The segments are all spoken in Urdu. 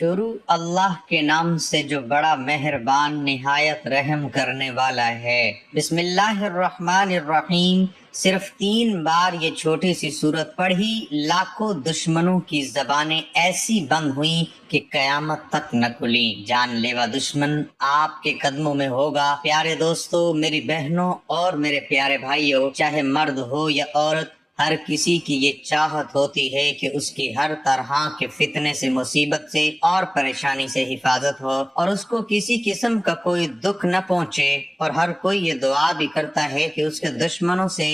شروع اللہ کے نام سے جو بڑا مہربان نہایت رحم کرنے والا ہے۔ بسم اللہ الرحمن الرحیم۔ صرف 3 بار یہ چھوٹی سی سورت پڑھی، لاکھوں دشمنوں کی زبانیں ایسی بند ہوئیں کہ قیامت تک نہ کھلیں۔ جان لیوا دشمن آپ کے قدموں میں ہوگا۔ پیارے دوستو، میری بہنوں اور میرے پیارے بھائیوں، چاہے مرد ہو یا عورت، ہر کسی کی یہ چاہت ہوتی ہے کہ اس کی ہر طرح کے فتنے سے، مصیبت سے اور پریشانی سے حفاظت ہو، اور اس کو کسی قسم کا کوئی دکھ نہ پہنچے۔ اور ہر کوئی یہ دعا بھی کرتا ہے کہ اس کے دشمنوں سے،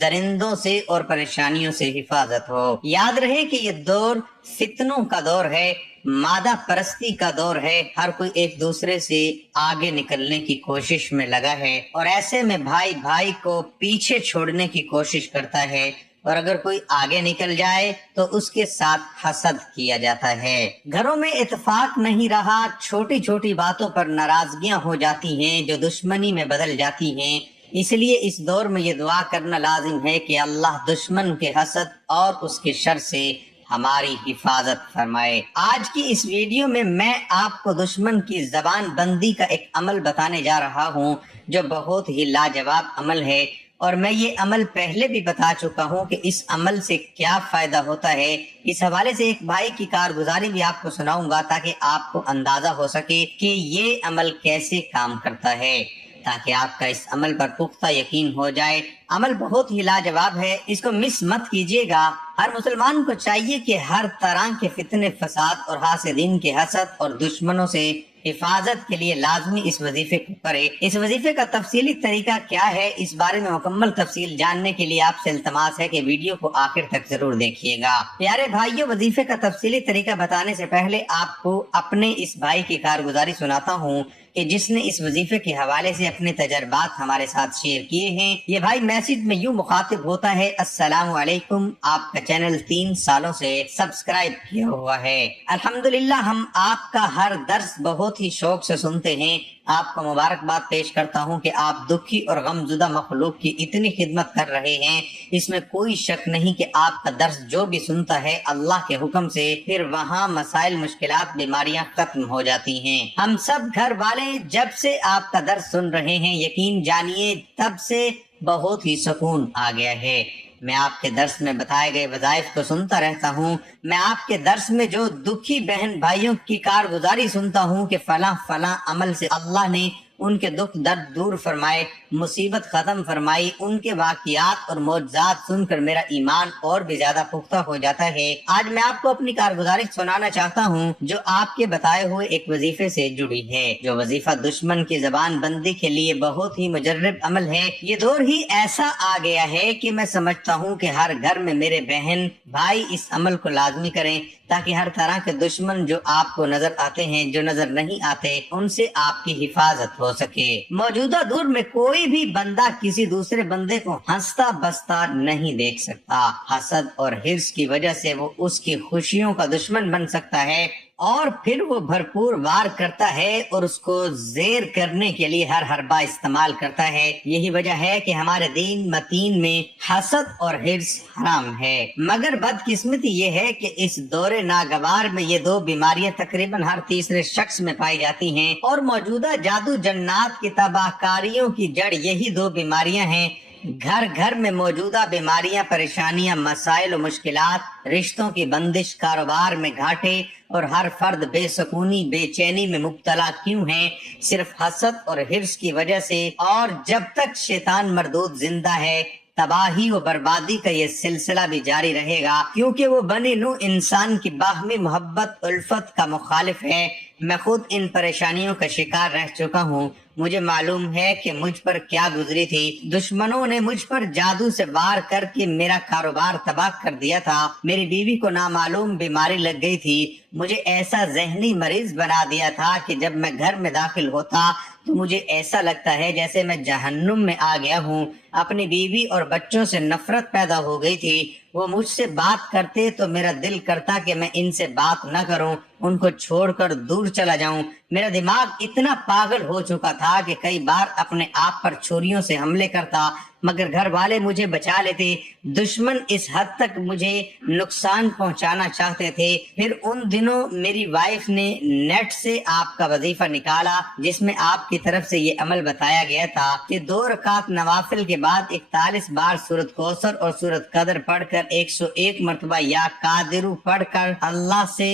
درندوں سے اور پریشانیوں سے حفاظت ہو۔ یاد رہے کہ یہ دور فتنوں کا دور ہے، مادہ پرستی کا دور ہے۔ ہر کوئی ایک دوسرے سے آگے نکلنے کی کوشش میں لگا ہے، اور ایسے میں بھائی بھائی کو پیچھے چھوڑنے کی کوشش کرتا ہے، اور اگر کوئی آگے نکل جائے تو اس کے ساتھ حسد کیا جاتا ہے۔ گھروں میں اتفاق نہیں رہا، چھوٹی چھوٹی باتوں پر ناراضگیاں ہو جاتی ہیں جو دشمنی میں بدل جاتی ہیں۔ اس لیے اس دور میں یہ دعا کرنا لازم ہے کہ اللہ دشمن کے حسد اور اس کے شر سے ہماری حفاظت فرمائے۔ آج کی اس ویڈیو میں آپ کو دشمن کی زبان بندی کا ایک عمل بتانے جا رہا ہوں جو بہت ہی لاجواب عمل ہے، اور میں یہ عمل پہلے بھی بتا چکا ہوں کہ اس عمل سے کیا فائدہ ہوتا ہے۔ اس حوالے سے ایک بھائی کی کارگزاری بھی آپ کو سناؤں گا تاکہ آپ کو اندازہ ہو سکے کہ یہ عمل کیسے کام کرتا ہے، تاکہ آپ کا اس عمل پر پختہ یقین ہو جائے۔ عمل بہت ہی لاجواب ہے، اس کو مس مت کیجیے گا۔ ہر مسلمان کو چاہیے کہ ہر طرح کے فتنے، فساد اور حاسدین کے حسد اور دشمنوں سے حفاظت کے لیے لازمی اس وظیفے کو کرے۔ اس وظیفے کا تفصیلی طریقہ کیا ہے، اس بارے میں مکمل تفصیل جاننے کے لیے آپ سے التماس ہے کہ ویڈیو کو آخر تک ضرور دیکھیے گا۔ پیارے بھائیوں، وظیفے کا تفصیلی طریقہ بتانے سے پہلے آپ کو اپنے اس بھائی کی کارگزاری سناتا ہوں کہ جس نے اس وظیفے کے حوالے سے اپنے تجربات ہمارے ساتھ شیئر کیے ہیں۔ یہ بھائی میسج میں یوں مخاطب ہوتا ہے: السلام علیکم، آپ کا چینل 3 سالوں سے سبسکرائب کیا ہوا ہے۔ الحمدللہ ہم آپ کا ہر درس بہت ہی شوق سے سنتے ہیں۔ آپ کو مبارکباد پیش کرتا ہوں کہ آپ دکھی اور غم زدہ مخلوق کی اتنی خدمت کر رہے ہیں، اس میں کوئی شک نہیں کہ آپ کا درس جو بھی سنتا ہے اللہ کے حکم سے، پھر وہاں مسائل، مشکلات، بیماریاں ختم ہو جاتی ہیں۔ ہم سب گھر والے جب سے آپ کا درس سن رہے ہیں، یقین جانیے تب سے بہت ہی سکون آ گیا ہے۔ میں آپ کے درس میں بتائے گئے وظائف کو سنتا رہتا ہوں۔ میں آپ کے درس میں جو دکھی بہن بھائیوں کی کارگزاری سنتا ہوں کہ فلاں فلاں عمل سے اللہ نے ان کے دکھ درد دور فرمائے، مصیبت ختم فرمائی، ان کے واقعات اور معجزات سن کر میرا ایمان اور بھی زیادہ پختہ ہو جاتا ہے۔ آج میں آپ کو اپنی کارگزاری سنانا چاہتا ہوں جو آپ کے بتائے ہوئے ایک وظیفے سے جڑی ہے، جو وظیفہ دشمن کی زبان بندی کے لیے بہت ہی مجرب عمل ہے۔ یہ دور ہی ایسا آ گیا ہے کہ میں سمجھتا ہوں کہ ہر گھر میں میرے بہن بھائی اس عمل کو لازمی کریں، تاکہ ہر طرح کے دشمن جو آپ کو نظر آتے ہیں، جو نظر نہیں آتے، ان سے آپ کی حفاظت ہو سکے۔ موجودہ دور میں کوئی بھی بندہ کسی دوسرے بندے کو ہنستا بستا نہیں دیکھ سکتا۔ حسد اور حرص کی وجہ سے وہ اس کی خوشیوں کا دشمن بن سکتا ہے، اور پھر وہ بھرپور وار کرتا ہے اور اس کو زیر کرنے کے لیے ہر حربہ استعمال کرتا ہے۔ یہی وجہ ہے کہ ہمارے دین متین میں حسد اور حرص حرام ہے۔ مگر بدقسمتی یہ ہے کہ اس دور ناگوار میں یہ 2 بیماریاں تقریباً ہر تیسرے شخص میں پائی جاتی ہیں، اور موجودہ جادو جنات کی تباہ کاریوں کی جڑ یہی 2 بیماریاں ہیں۔ گھر گھر میں موجودہ بیماریاں، پریشانیاں، مسائل و مشکلات، رشتوں کی بندش، کاروبار میں گھاٹے، اور ہر فرد بے سکونی، بے چینی میں مبتلا کیوں ہیں؟ صرف حسد اور حرص کی وجہ سے۔ اور جب تک شیطان مردود زندہ ہے، تباہی و بربادی کا یہ سلسلہ بھی جاری رہے گا، کیونکہ وہ بنی نوع انسان کی باہمی محبت، الفت کا مخالف ہے۔ میں خود ان پریشانیوں کا شکار رہ چکا ہوں۔ مجھے معلوم ہے کہ مجھ پر کیا گزری تھی۔ دشمنوں نے مجھ پر جادو سے وار کر کے میرا کاروبار تباہ کر دیا تھا۔ میری بیوی کو نامعلوم بیماری لگ گئی تھی۔ مجھے ایسا ذہنی مریض بنا دیا تھا کہ جب میں گھر میں داخل ہوتا تو مجھے ایسا لگتا ہے جیسے میں جہنم میں آ گیا ہوں۔ اپنی بیوی اور بچوں سے نفرت پیدا ہو گئی تھی۔ وہ مجھ سے بات کرتے تو میرا دل کرتا کہ میں ان سے بات نہ کروں، ان کو چھوڑ کر دور چلا جاؤں۔ میرا دماغ اتنا پاگل ہو چکا تھا کہ کئی بار اپنے آپ پر چھریوں سے حملے کرتا، مگر گھر والے مجھے بچا لیتے، دشمن اس حد تک مجھے نقصان پہنچانا چاہتے تھے۔ پھر ان دنوں میری وائف نے نیٹ سے آپ کا وظیفہ نکالا جس میں آپ کی طرف سے یہ عمل بتایا گیا تھا کہ 2 رکعت نوافل کے بعد 41 بار سورۃ کوثر اور سورۃ قدر پڑھ کر 101 مرتبہ یا قادر پڑھ کر اللہ سے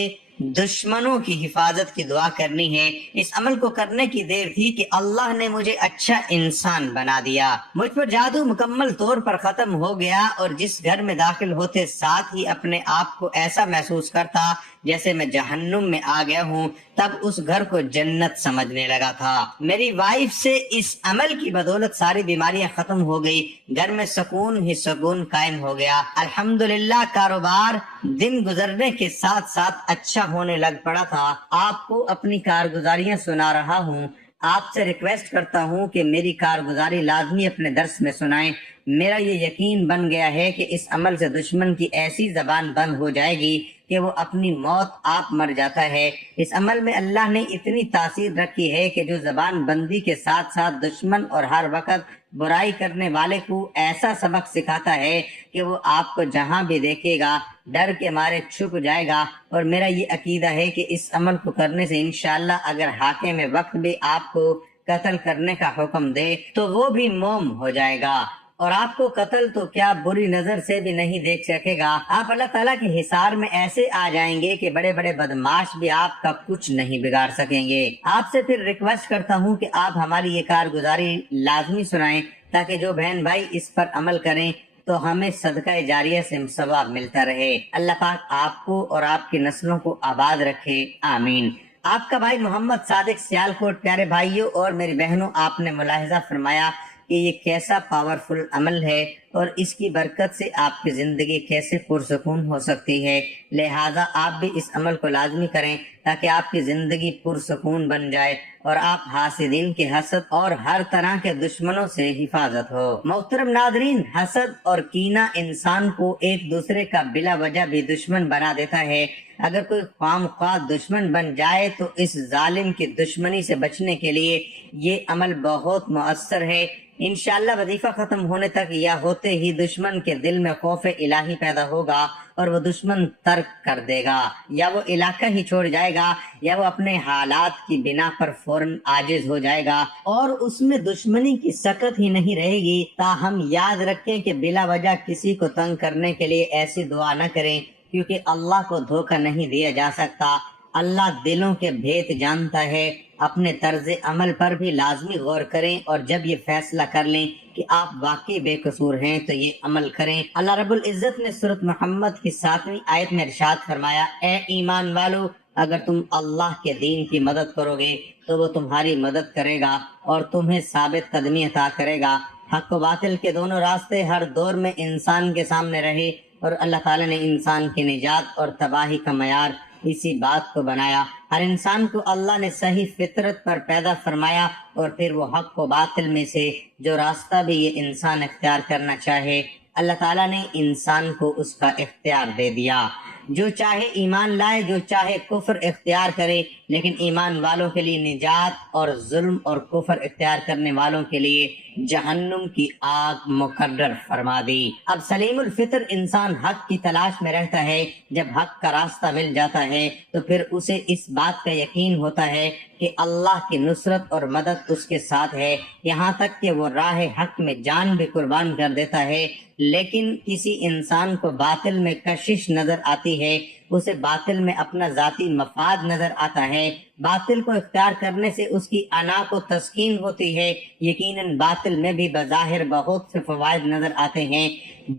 دشمنوں کی حفاظت کی دعا کرنی ہے۔ اس عمل کو کرنے کی دیر تھی کہ اللہ نے مجھے اچھا انسان بنا دیا، مجھ پر جادو مکمل طور پر ختم ہو گیا، اور جس گھر میں داخل ہوتے ساتھ ہی اپنے آپ کو ایسا محسوس کرتا جیسے میں جہنم میں آ گیا ہوں، تب اس گھر کو جنت سمجھنے لگا تھا۔ میری وائف سے اس عمل کی بدولت ساری بیماریاں ختم ہو گئی، گھر میں سکون ہی سکون قائم ہو گیا۔ الحمدللہ کاروبار دن گزرنے کے ساتھ ساتھ اچھا ہونے لگ پڑا تھا۔ آپ کو اپنی کارگزاریاں سنا رہا ہوں، آپ سے ریکویسٹ کرتا ہوں کہ میری کارگزاری لازمی اپنے درس میں سنائیں۔ میرا یہ یقین بن گیا ہے کہ اس عمل سے دشمن کی ایسی زبان بند ہو جائے گی کہ وہ اپنی موت آپ مر جاتا ہے۔ اس عمل میں اللہ نے اتنی تاثیر رکھی ہے کہ جو زبان بندی کے ساتھ ساتھ دشمن اور ہر وقت برائی کرنے والے کو ایسا سبق سکھاتا ہے کہ وہ آپ کو جہاں بھی دیکھے گا ڈر کے مارے چھپ جائے گا۔ اور میرا یہ عقیدہ ہے کہ اس عمل کو کرنے سے انشاءاللہ اگر حاکم وقت بھی آپ کو قتل کرنے کا حکم دے تو وہ بھی موم ہو جائے گا، اور آپ کو قتل تو کیا بری نظر سے بھی نہیں دیکھ سکے گا۔ آپ اللہ تعالیٰ کے حصار میں ایسے آ جائیں گے کہ بڑے بڑے بدماش بھی آپ کا کچھ نہیں بگاڑ سکیں گے۔ آپ سے پھر ریکویسٹ کرتا ہوں کہ آپ ہماری یہ کارگزاری لازمی سنائیں تاکہ جو بہن بھائی اس پر عمل کریں تو ہمیں صدقہ جاریہ سے ثواب ملتا رہے۔ اللہ پاک آپ کو اور آپ کی نسلوں کو آباد رکھے، آمین۔ آپ کا بھائی محمد صادق سیالکوٹ۔ پیارے بھائیوں اور میری بہنوں، آپ نے ملاحظہ فرمایا کہ یہ کیسا پاورفل عمل ہے اور اس کی برکت سے آپ کی زندگی کیسے پرسکون ہو سکتی ہے۔ لہٰذا آپ بھی اس عمل کو لازمی کریں تاکہ آپ کی زندگی پرسکون بن جائے اور آپ حاسدین کے حسد اور ہر طرح کے دشمنوں سے حفاظت ہو۔ محترم ناظرین، حسد اور کینہ انسان کو ایک دوسرے کا بلا وجہ بھی دشمن بنا دیتا ہے۔ اگر کوئی خواہ دشمن بن جائے تو اس ظالم کی دشمنی سے بچنے کے لیے یہ عمل بہت مؤثر ہے۔ انشاءاللہ وظیفہ ختم ہونے تک یا ہوتے ہی دشمن کے دل میں خوف الہی پیدا ہوگا اور وہ دشمن ترک کر دے گا، یا وہ علاقہ ہی چھوڑ جائے گا، یا وہ اپنے حالات کی بنا پر فوراً عاجز ہو جائے گا اور اس میں دشمنی کی سکت ہی نہیں رہے گی۔ تاہم یاد رکھیں کہ بلا وجہ کسی کو تنگ کرنے کے لیے ایسی دعا نہ کریں، کیونکہ اللہ کو دھوکہ نہیں دیا جا سکتا۔ اللہ دلوں کے بھید جانتا ہے۔ اپنے طرز عمل پر بھی لازمی غور کریں، اور جب یہ فیصلہ کر لیں کہ آپ واقعی بے قصور ہیں تو یہ عمل کریں۔ اللہ رب العزت نے سورۃ محمد کی 7ویں آیت میں ارشاد فرمایا، اے ایمان والو، اگر تم اللہ کے دین کی مدد کرو گے تو وہ تمہاری مدد کرے گا اور تمہیں ثابت قدمی عطا کرے گا۔ حق و باطل کے دونوں راستے ہر دور میں انسان کے سامنے رہے، اور اللہ تعالیٰ نے انسان کی نجات اور تباہی کا معیار اسی بات کو بنایا۔ ہر انسان کو اللہ نے صحیح فطرت پر پیدا فرمایا، اور پھر وہ حق و باطل میں سے جو راستہ بھی یہ انسان اختیار کرنا چاہے اللہ تعالیٰ نے انسان کو اس کا اختیار دے دیا۔ جو چاہے ایمان لائے، جو چاہے کفر اختیار کرے، لیکن ایمان والوں کے لیے نجات اور ظلم اور کفر اختیار کرنے والوں کے لیے جہنم کی آگ مقرر فرما دی۔ اب سلیم الفطر انسان حق کی تلاش میں رہتا ہے۔ جب حق کا راستہ مل جاتا ہے تو پھر اسے اس بات کا یقین ہوتا ہے کہ اللہ کی نصرت اور مدد اس کے ساتھ ہے، یہاں تک کہ وہ راہ حق میں جان بھی قربان کر دیتا ہے۔ لیکن کسی انسان کو باطل میں کشش نظر آتی ہے، اسے باطل میں اپنا ذاتی مفاد نظر آتا ہے، باطل کو اختیار کرنے سے اس کی انا کو تسکین ہوتی ہے۔ یقیناً باطل میں بھی بظاہر بہت سے فوائد نظر آتے ہیں،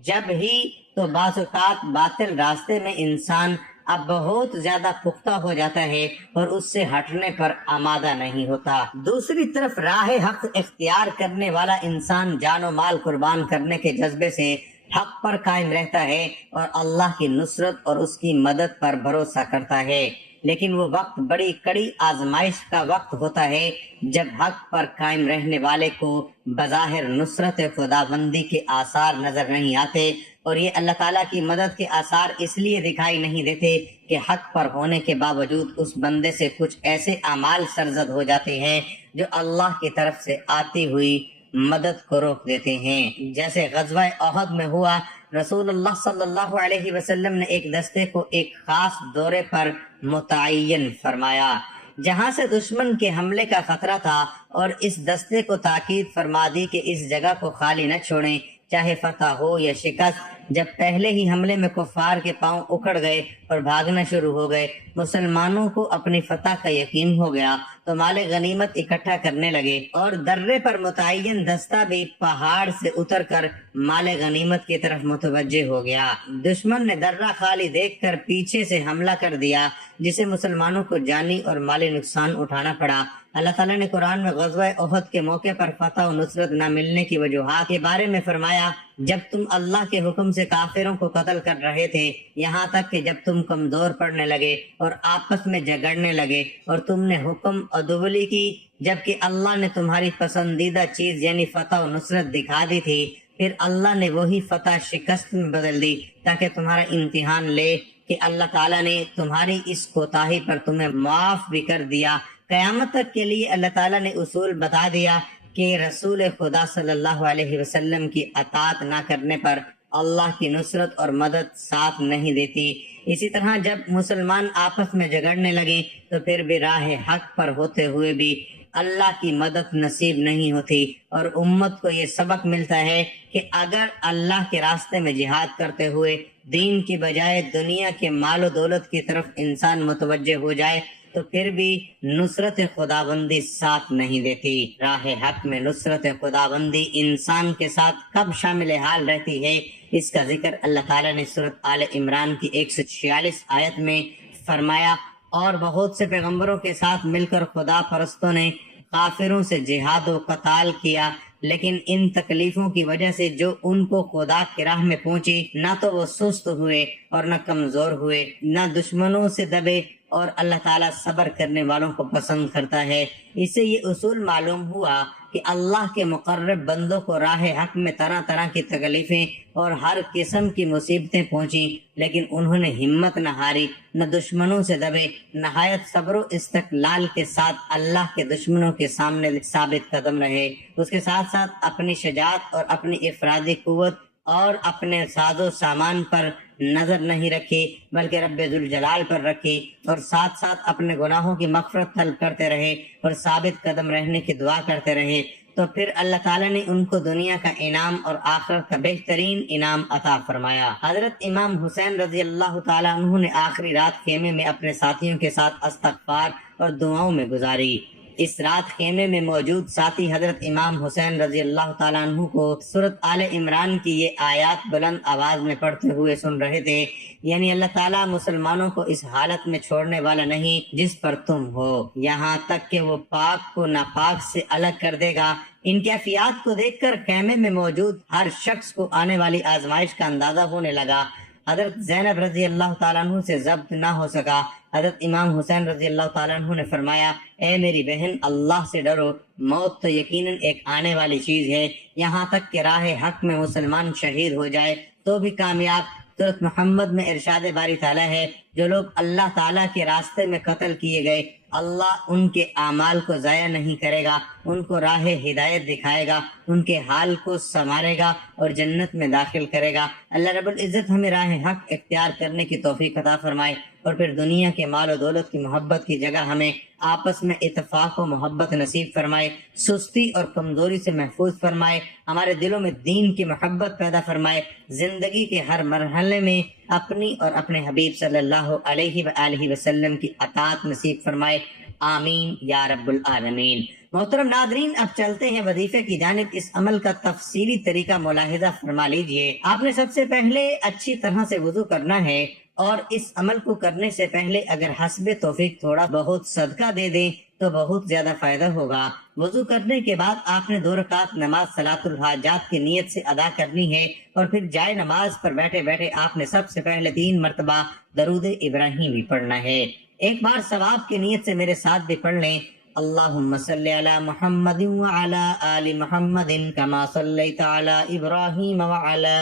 جب ہی تو بعض اوقات باطل راستے میں انسان اب بہت زیادہ پختہ ہو جاتا ہے اور اس سے ہٹنے پر آمادہ نہیں ہوتا۔ دوسری طرف راہ حق اختیار کرنے والا انسان جان و مال قربان کرنے کے جذبے سے حق پر قائم رہتا ہے اور اللہ کی نصرت اور اس کی مدد پر بھروسہ کرتا ہے۔ لیکن وہ وقت بڑی کڑی آزمائش کا وقت ہوتا ہے جب حق پر قائم رہنے والے کو بظاہر نصرت خداوندی کے آثار نظر نہیں آتے، اور یہ اللہ تعالیٰ کی مدد کے آثار اس لیے دکھائی نہیں دیتے کہ حق پر ہونے کے باوجود اس بندے سے کچھ ایسے اعمال سرزد ہو جاتے ہیں جو اللہ کی طرف سے آتی ہوئی مدد کو روک دیتے ہیں، جیسے غزوہ احد میں ہوا۔ رسول اللہ صلی اللہ علیہ وسلم نے ایک دستے کو ایک خاص دورے پر متعین فرمایا جہاں سے دشمن کے حملے کا خطرہ تھا، اور اس دستے کو تاکید فرما دی کہ اس جگہ کو خالی نہ چھوڑیں، چاہے فتح ہو یا شکست۔ جب پہلے ہی حملے میں کفار کے پاؤں اکھڑ گئے اور بھاگنا شروع ہو گئے، مسلمانوں کو اپنی فتح کا یقین ہو گیا تو مال غنیمت اکٹھا کرنے لگے، اور درے پر متعین دستہ بھی پہاڑ سے اتر کر مال غنیمت کی طرف متوجہ ہو گیا۔ دشمن نے درہ خالی دیکھ کر پیچھے سے حملہ کر دیا، جسے مسلمانوں کو جانی اور مالی نقصان اٹھانا پڑا۔ اللہ تعالیٰ نے قرآن میں غزوہ احد کے موقع پر فتح و نصرت نہ ملنے کی وجوہات کے بارے میں فرمایا، جب تم اللہ کے حکم سے کافروں کو قتل کر رہے تھے، یہاں تک کہ جب تم کمزور پڑنے لگے اور آپس میں جھگڑنے لگے، اور تم نے حکم عدولی کی، جبکہ اللہ نے تمہاری پسندیدہ چیز یعنی فتح و نصرت دکھا دی تھی، پھر اللہ نے وہی فتح شکست میں بدل دی تاکہ تمہارا امتحان لے کہ اللہ تعالیٰ نے تمہاری اس کوتاہی پر تمہیں معاف بھی کر دیا۔ قیامت تک کے لیے اللہ تعالیٰ نے اصول بتا دیا کہ رسول خدا صلی اللہ علیہ وسلم کی اطاعت نہ کرنے پر اللہ کی نصرت اور مدد ساتھ نہیں دیتی۔ اسی طرح جب مسلمان آپس میں جھگڑنے لگے تو پھر بھی راہ حق پر ہوتے ہوئے بھی اللہ کی مدد نصیب نہیں ہوتی، اور امت کو یہ سبق ملتا ہے کہ اگر اللہ کے راستے میں جہاد کرتے ہوئے دین کی بجائے دنیا کے مال و دولت کی طرف انسان متوجہ ہو جائے تو پھر بھی نصرت خداوندی ساتھ نہیں دیتی۔ راہ حق میں نصرت خداوندی انسان کے ساتھ کب شامل حال رہتی ہے، اس کا ذکر اللہ تعالیٰ نے سورۃ آل عمران کی 146 آیت میں فرمایا، اور بہت سے پیغمبروں کے ساتھ مل کر خدا پرستوں نے کافروں سے جہاد و قتال کیا، لیکن ان تکلیفوں کی وجہ سے جو ان کو خدا کی راہ میں پہنچی، نہ تو وہ سست ہوئے اور نہ کمزور ہوئے، نہ دشمنوں سے دبے، اور اللہ تعالیٰ صبر کرنے والوں کو پسند کرتا ہے۔ اس سے یہ اصول معلوم ہوا کہ اللہ کے مقرب بندوں کو راہ حق میں طرح طرح کی تکلیفیں اور ہر قسم کی مصیبتیں پہنچیں، لیکن انہوں نے ہمت نہ ہاری، نہ دشمنوں سے دبے، نہایت صبر و استقلال کے ساتھ اللہ کے دشمنوں کے سامنے ثابت قدم رہے۔ اس کے ساتھ ساتھ اپنی شجاعت اور اپنی افرادی قوت اور اپنے ساز و سامان پر نظر نہیں رکھی، بلکہ رب ذوالجلال پر رکھی، اور ساتھ ساتھ اپنے گناہوں کی مغفرت طلب کرتے رہے اور ثابت قدم رہنے کی دعا کرتے رہے، تو پھر اللہ تعالیٰ نے ان کو دنیا کا انعام اور آخرت کا بہترین انعام عطا فرمایا۔ حضرت امام حسین رضی اللہ تعالیٰ عنہ نے آخری رات خیمے میں اپنے ساتھیوں کے ساتھ استغفار اور دعاؤں میں گزاری۔ اس رات خیمے میں موجود ساتھی حضرت امام حسین رضی اللہ تعالیٰ عنہ کو سورۃ آل عمران کی یہ آیات بلند آواز میں پڑھتے ہوئے سن رہے تھے، یعنی اللہ تعالیٰ مسلمانوں کو اس حالت میں چھوڑنے والا نہیں جس پر تم ہو، یہاں تک کہ وہ پاک کو ناپاک سے الگ کر دے گا۔ ان کیفیات کو دیکھ کر خیمے میں موجود ہر شخص کو آنے والی آزمائش کا اندازہ ہونے لگا۔ حضرت زینب رضی اللہ تعالیٰ عنہ سے ضبط نہ ہو سکا۔ حضرت امام حسین رضی اللہ تعالیٰ عنہ نے فرمایا، اے میری بہن، اللہ سے ڈرو، موت تو یقیناً ایک آنے والی چیز ہے، یہاں تک کہ راہ حق میں مسلمان شہید ہو جائے تو بھی کامیاب۔ سورۃ محمد میں ارشاد باری تعالیٰ ہے، جو لوگ اللہ تعالیٰ کے راستے میں قتل کیے گئے، اللہ ان کے اعمال کو ضائع نہیں کرے گا، ان کو راہ ہدایت دکھائے گا، ان کے حال کو سنوارے گا اور جنت میں داخل کرے گا۔ اللہ رب العزت ہمیں راہ حق اختیار کرنے کی توفیق عطا فرمائے، اور پھر دنیا کے مال و دولت کی محبت کی جگہ ہمیں آپس میں اتفاق و محبت نصیب فرمائے، سستی اور کمزوری سے محفوظ فرمائے، ہمارے دلوں میں دین کی محبت پیدا فرمائے، زندگی کے ہر مرحلے میں اپنی اور اپنے حبیب صلی اللہ علیہ وآلہ وسلم کی اطاعت نصیب فرمائے، آمین یا رب العالمین۔ محترم ناظرین، اب چلتے ہیں وظیفے کی جانب۔ اس عمل کا تفصیلی طریقہ ملاحظہ فرما لیجئے۔ آپ نے سب سے پہلے اچھی طرح سے وضو کرنا ہے، اور اس عمل کو کرنے سے پہلے اگر حسب توفیق تھوڑا بہت صدقہ دے دیں تو بہت زیادہ فائدہ ہوگا۔ وضو کرنے کے بعد آپ نے 2 رکعت نماز صلاۃ الحاجات کی نیت سے ادا کرنی ہے، اور پھر جائے نماز پر بیٹھے بیٹھے آپ نے سب سے پہلے 3 مرتبہ درود ابراہیمی پڑھنا ہے۔ ایک بار ثواب کی نیت سے میرے ساتھ بھی پڑھ لیں۔ اللہم صلی علی محمد وعلی آل محمد کما صلیت علی ابراہیم وعلی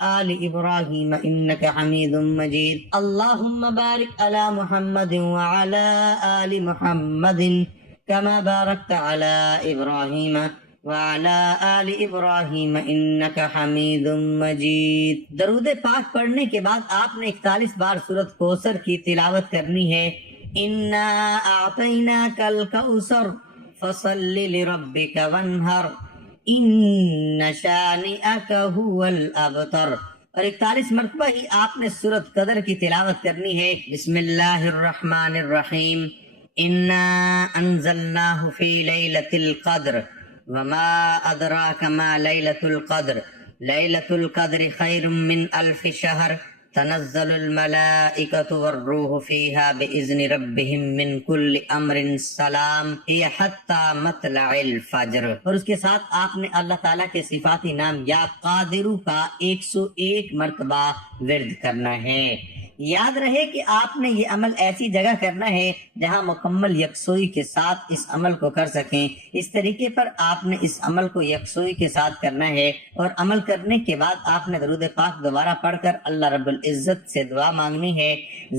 آل ابراہیم انک حمید مجید۔ اللہم بارک علی محمد وعلی آل محمد کما بارکت علی ابراہیم وعلى آل ابراہیم انک حمید مجید۔ درود پاک پڑھنے کے بعد آپ نے 41 بار سورۃ کوثر کی تلاوت کرنی ہے۔ انا اعطیناک الکوثر فصل لربک وانحر ان شانئک هو الابتر، اور 41 مرتبہ ہی آپ نے سورۃ قدر کی تلاوت کرنی ہے۔ بسم اللہ الرحمن الرحیم، انا انزلناہ فی لیلۃ القدر وما ادراک ما لیلۃ القدر لیلۃ القدر خیر من الف شہر تنزل الملائکۃ والروح فیہا بإذن ربہم من کل امر سلام ہی حتی مطلع الفجر۔ اور اس کے ساتھ آپ نے اللہ تعالیٰ کے صفاتی نام یا قادرو کا 101 مرتبہ ورد کرنا ہے۔ یاد رہے کہ آپ نے یہ عمل ایسی جگہ کرنا ہے جہاں مکمل یکسوئی کے ساتھ اس عمل کو کر سکیں۔ اس طریقے پر آپ نے اس عمل کو یکسوئی کے ساتھ کرنا ہے، اور عمل کرنے کے بعد آپ نے درود پاک دوبارہ پڑھ کر اللہ رب العزت سے دعا مانگنی ہے۔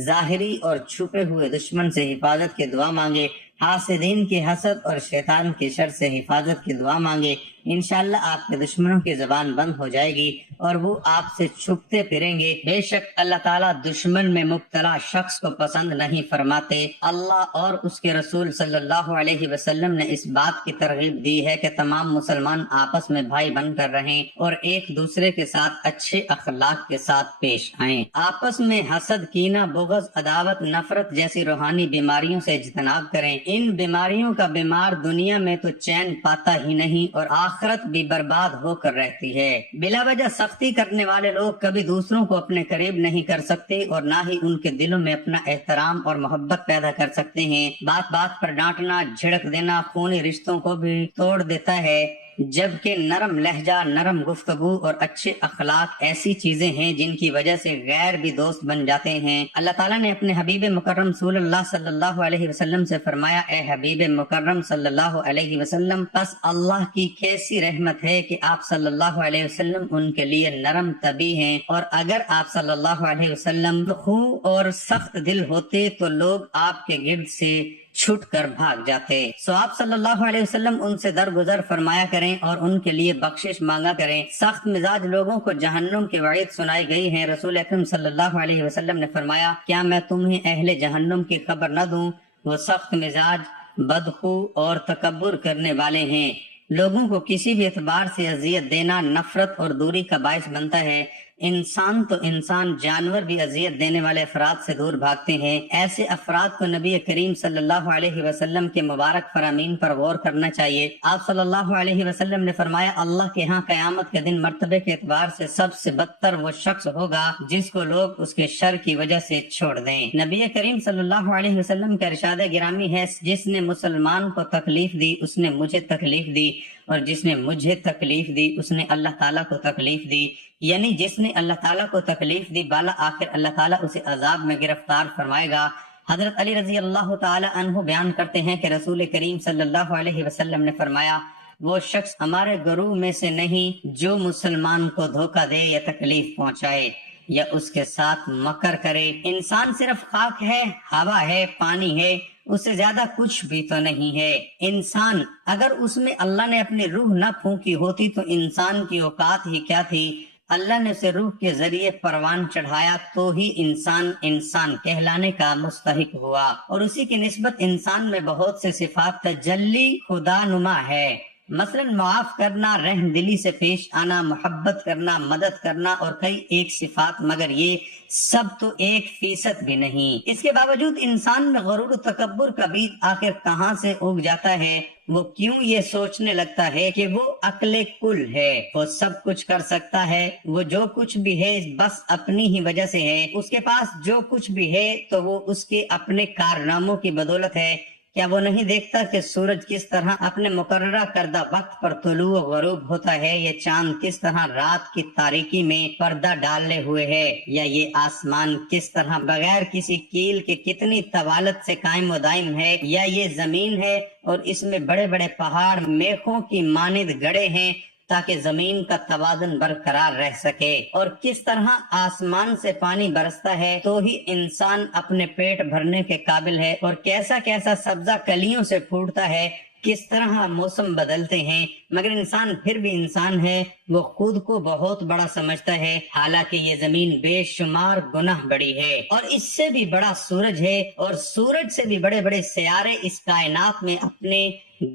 ظاہری اور چھپے ہوئے دشمن سے حفاظت کی دعا مانگے، حاسدین کے حسد اور شیطان کے شر سے حفاظت کی دعا مانگے۔ انشاءاللہ آپ کے دشمنوں کی زبان بند ہو جائے گی اور وہ آپ سے چھپتے پھریں گے۔ بے شک اللہ تعالیٰ دشمن میں مبتلا شخص کو پسند نہیں فرماتے۔ اللہ اور اس کے رسول صلی اللہ علیہ وسلم نے اس بات کی ترغیب دی ہے کہ تمام مسلمان آپس میں بھائی بن کر رہیں اور ایک دوسرے کے ساتھ اچھے اخلاق کے ساتھ پیش آئیں۔ آپس میں حسد، کینہ، بغض، عداوت، نفرت جیسی روحانی بیماریوں سے اجتناب کریں۔ ان بیماریوں کا بیمار دنیا میں تو چین پاتا ہی نہیں اور آخرت بھی برباد ہو کر رہتی ہے۔ بلا وجہ سختی کرنے والے لوگ کبھی دوسروں کو اپنے قریب نہیں کر سکتے اور نہ ہی ان کے دلوں میں اپنا احترام اور محبت پیدا کر سکتے ہیں۔ بات بات پر ڈانٹنا، جھڑک دینا خونی رشتوں کو بھی توڑ دیتا ہے، جبکہ نرم لہجہ، نرم گفتگو اور اچھے اخلاق ایسی چیزیں ہیں جن کی وجہ سے غیر بھی دوست بن جاتے ہیں۔ اللہ تعالیٰ نے اپنے حبیب مکرم رسول اللہ صلی اللہ علیہ وسلم سے فرمایا، اے حبیب مکرم صلی اللہ علیہ وسلم، پس اللہ کی کیسی رحمت ہے کہ آپ صلی اللہ علیہ وسلم ان کے لیے نرم طبع ہیں، اور اگر آپ صلی اللہ علیہ وسلم خو اور سخت دل ہوتے تو لوگ آپ کے گرد سے چھٹ کر بھاگ جاتے۔ سو آپ صلی اللہ علیہ وسلم ان سے درگزر فرمایا کریں اور ان کے لیے بخشش مانگا کریں۔ سخت مزاج لوگوں کو جہنم کی وعید سنائی گئی ہے۔ رسول اکرم صلی اللہ علیہ وسلم نے فرمایا، کیا میں تمہیں اہل جہنم کی خبر نہ دوں؟ وہ سخت مزاج، بدخو اور تکبر کرنے والے ہیں۔ لوگوں کو کسی بھی اعتبار سے اذیت دینا نفرت اور دوری کا باعث بنتا ہے۔ انسان تو انسان، جانور بھی اذیت دینے والے افراد سے دور بھاگتے ہیں۔ ایسے افراد کو نبی کریم صلی اللہ علیہ وسلم کے مبارک فرامین پر غور کرنا چاہیے۔ آپ صلی اللہ علیہ وسلم نے فرمایا، اللہ کے ہاں قیامت کے دن مرتبے کے اعتبار سے سب سے بدتر وہ شخص ہوگا جس کو لوگ اس کے شر کی وجہ سے چھوڑ دیں۔ نبی کریم صلی اللہ علیہ وسلم کا ارشاد گرامی ہے، جس نے مسلمان کو تکلیف دی اس نے مجھے تکلیف دی، اور جس نے مجھے تکلیف دی اس نے اللہ تعالیٰ کو تکلیف دی۔ یعنی جس نے اللہ تعالیٰ کو تکلیف دی بالا آخر اللہ تعالیٰ اسے عذاب میں گرفتار فرمائے گا۔ حضرت علی رضی اللہ تعالی عنہ بیان کرتے ہیں کہ رسول کریم صلی اللہ علیہ وسلم نے فرمایا، وہ شخص ہمارے گروہ میں سے نہیں جو مسلمان کو دھوکہ دے یا تکلیف پہنچائے یا اس کے ساتھ مکر کرے۔ انسان صرف خاک ہے، ہوا ہے، پانی ہے، اس سے زیادہ کچھ بھی تو نہیں ہے۔ انسان اگر اس میں اللہ نے اپنی روح نہ پھونکی ہوتی تو انسان کی اوقات ہی کیا تھی۔ اللہ نے اسے روح کے ذریعے پروان چڑھایا تو ہی انسان کہلانے کا مستحق ہوا، اور اسی کی نسبت انسان میں بہت سے صفات تجلی خدا نما ہے، مثلا معاف کرنا، رحم دلی سے پیش آنا، محبت کرنا، مدد کرنا اور کئی ایک صفات، مگر یہ سب تو 1% بھی نہیں۔ اس کے باوجود انسان میں غرور و تکبر کا بیج آخر کہاں سے اگ جاتا ہے؟ وہ کیوں یہ سوچنے لگتا ہے کہ وہ عقل کل ہے، وہ سب کچھ کر سکتا ہے، وہ جو کچھ بھی ہے بس اپنی ہی وجہ سے ہے، اس کے پاس جو کچھ بھی ہے تو وہ اس کے اپنے کارناموں کی بدولت ہے۔ کیا وہ نہیں دیکھتا کہ سورج کس طرح اپنے مقررہ کردہ وقت پر طلوع و غروب ہوتا ہے، یا چاند کس طرح رات کی تاریکی میں پردہ ڈالے ہوئے ہے، یا یہ آسمان کس طرح بغیر کسی کیل کے کتنی طوالت سے قائم و دائم ہے، یا یہ زمین ہے اور اس میں بڑے بڑے پہاڑ میخوں کی مانند گڑے ہیں تاکہ زمین کا توازن برقرار رہ سکے، اور کس طرح آسمان سے پانی برستا ہے تو ہی انسان اپنے پیٹ بھرنے کے قابل ہے، اور کیسا کیسا سبزہ کلیوں سے پھوٹتا ہے کس طرح موسم بدلتے ہیں، مگر انسان پھر بھی انسان ہے، وہ خود کو بہت بڑا سمجھتا ہے، حالانکہ یہ زمین بے شمار گناہ بڑی ہے، اور اس سے بھی بڑا سورج ہے، اور سورج سے بھی بڑے بڑے سیارے اس کائنات میں اپنے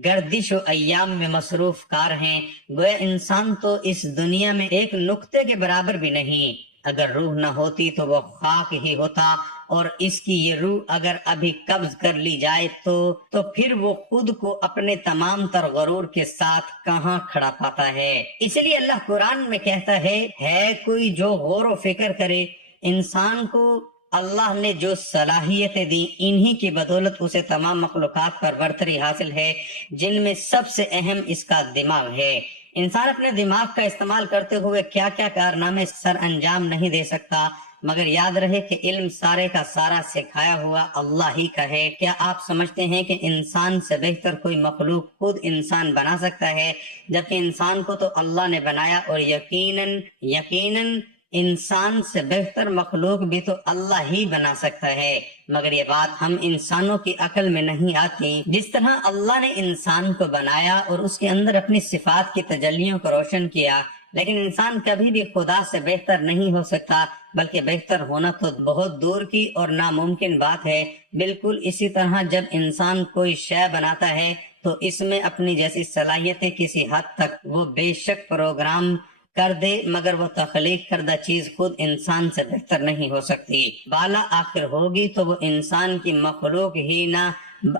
گردش و ایام میں مصروف کار ہیں۔ گویا انسان تو اس دنیا میں ایک نقطے کے برابر بھی نہیں، اگر روح نہ ہوتی تو وہ خاک ہی ہوتا، اور اس کی یہ روح اگر ابھی قبض کر لی جائے تو پھر وہ خود کو اپنے تمام تر غرور کے ساتھ کہاں کھڑا پاتا ہے۔ اسی لیے اللہ قرآن میں کہتا ہے کوئی جو غور و فکر کرے، انسان کو اللہ نے جو صلاحیتیں دی انہی کی بدولت اسے تمام مخلوقات پر برتری حاصل ہے، جن میں سب سے اہم اس کا دماغ ہے۔ انسان اپنے دماغ کا استعمال کرتے ہوئے کیا کیا کارنامے سر انجام نہیں دے سکتا، مگر یاد رہے کہ علم سارے کا سارا سکھایا ہوا اللہ ہی کا ہے۔ کیا آپ سمجھتے ہیں کہ انسان سے بہتر کوئی مخلوق خود انسان بنا سکتا ہے، جبکہ انسان کو تو اللہ نے بنایا، اور یقیناً انسان سے بہتر مخلوق بھی تو اللہ ہی بنا سکتا ہے، مگر یہ بات ہم انسانوں کی عقل میں نہیں آتی۔ جس طرح اللہ نے انسان کو بنایا اور اس کے اندر اپنی صفات کی تجلیوں کو روشن کیا، لیکن انسان کبھی بھی خدا سے بہتر نہیں ہو سکتا، بلکہ بہتر ہونا تو بہت دور کی اور ناممکن بات ہے۔ بالکل اسی طرح جب انسان کوئی شے بناتا ہے تو اس میں اپنی جیسی صلاحیتیں کسی حد تک وہ بے شک پروگرام کر دے، مگر وہ تخلیق کردہ چیز خود انسان سے بہتر نہیں ہو سکتی۔ بالا آخر ہوگی تو وہ انسان کی مخلوق ہی نہ،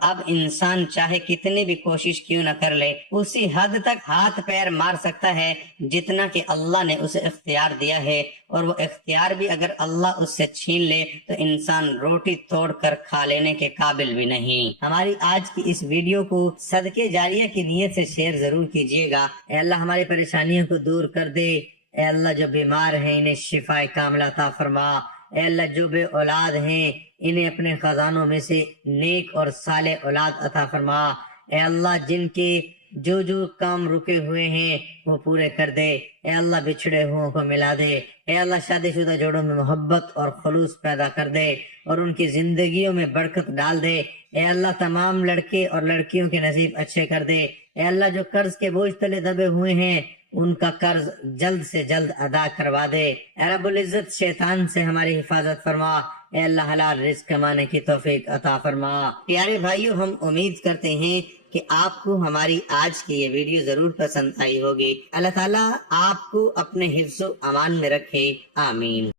اب انسان چاہے کتنی بھی کوشش کیوں نہ کر لے، اسی حد تک ہاتھ پیر مار سکتا ہے جتنا کہ اللہ نے اسے اختیار دیا ہے، اور وہ اختیار بھی اگر اللہ اس سے چھین لے تو انسان روٹی توڑ کر کھا لینے کے قابل بھی نہیں۔ ہماری آج کی اس ویڈیو کو صدقے جاریہ کی نیت سے شیئر ضرور کیجیے گا۔ اے اللہ ہماری پریشانیوں کو دور کر دے، اے اللہ جو بیمار ہیں انہیں شفا کاملہ عطا فرما، اے اللہ جو بے اولاد ہیں انہیں اپنے خزانوں میں سے نیک اور صالح اولاد عطا فرما، اے اللہ جن کے جو کام رکے ہوئے ہیں وہ پورے کر دے، اے اللہ بچھڑے ہوں کو ملا دے، اے اللہ شادی شدہ جوڑوں میں محبت اور خلوص پیدا کر دے اور ان کی زندگیوں میں برکت ڈال دے، اے اللہ تمام لڑکے اور لڑکیوں کے نصیب اچھے کر دے، اے اللہ جو قرض کے بوجھ تلے دبے ہوئے ہیں ان کا قرض جلد سے جلد ادا کروا دے، اے رب العزت شیطان سے ہماری حفاظت فرما، اے اللہ حلال رزق کمانے کی توفیق عطا فرما۔ پیارے بھائیو، ہم امید کرتے ہیں کہ آپ کو ہماری آج کی یہ ویڈیو ضرور پسند آئی ہوگی۔ اللہ تعالیٰ آپ کو اپنے حفظ و امان میں رکھے، آمین۔